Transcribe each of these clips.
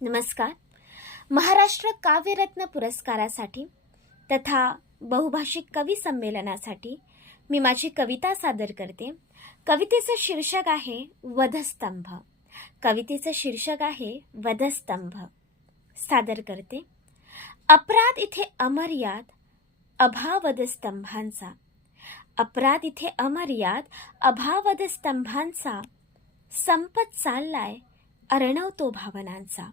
नमस्कार. महाराष्ट्र काव्यरत्न पुरस्कारासाठी तथा बहुभाषिक कवी संमेलनासाठी मी माझी कविता सादर करते. कवितेचं शीर्षक आहे वधस्तंभ. कवितेचं शीर्षक आहे वधस्तंभ. सादर करते. अपराध इथे अमर्याद अभावध स्तंभांचा अपराध इथे अमर्याद अभावध स्तंभांचा संपत चाललाय अरणवतो भावनांचा.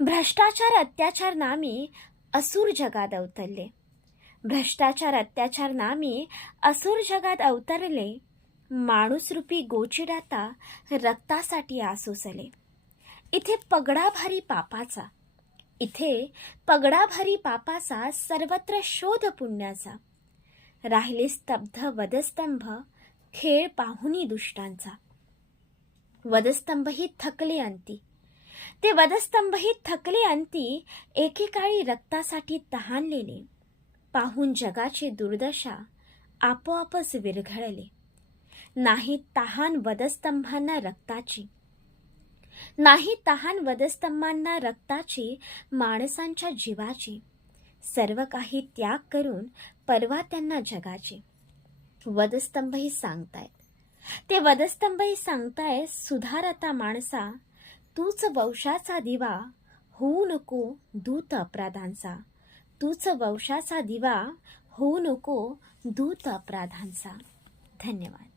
भ्रष्टाचार अत्याचार नामी असुर जगात अवतरले. भ्रष्टाचार अत्याचार नामी असुर जगात अवतरले. माणूसरूपी गोचिडाता रक्तासाठी आसुसले. इथे पगडाभारी पापाचा इथे पगडाभारी पापाचा सर्वत्र शोध पुण्याचा. राहिले स्तब्ध वधस्तंभ खेळ पाहुनी दुष्टांचा. वधस्तंभही थकले अंती. ते वधस्तंभही थकले अंती एकेकाळी रक्तासाठी तहानलेले. पाहून जगाची दुर्दशा आपोआपच विरघळले. नाही तहान वधस्तंभांना रक्ताची. नाही तहान वधस्तंभांना रक्ताची माणसांच्या जीवाची. सर्व काही त्याग करून परवा त्यांना जगाची. वधस्तंभही सांगतायत. ते वधस्तंभही सांगताय सुधारता माणसा तूच वंशाचा दिवा होऊ नको दूत अपराधांचा. तूच वंशाचा दिवा होऊ नको दूत अपराधांचा. धन्यवाद.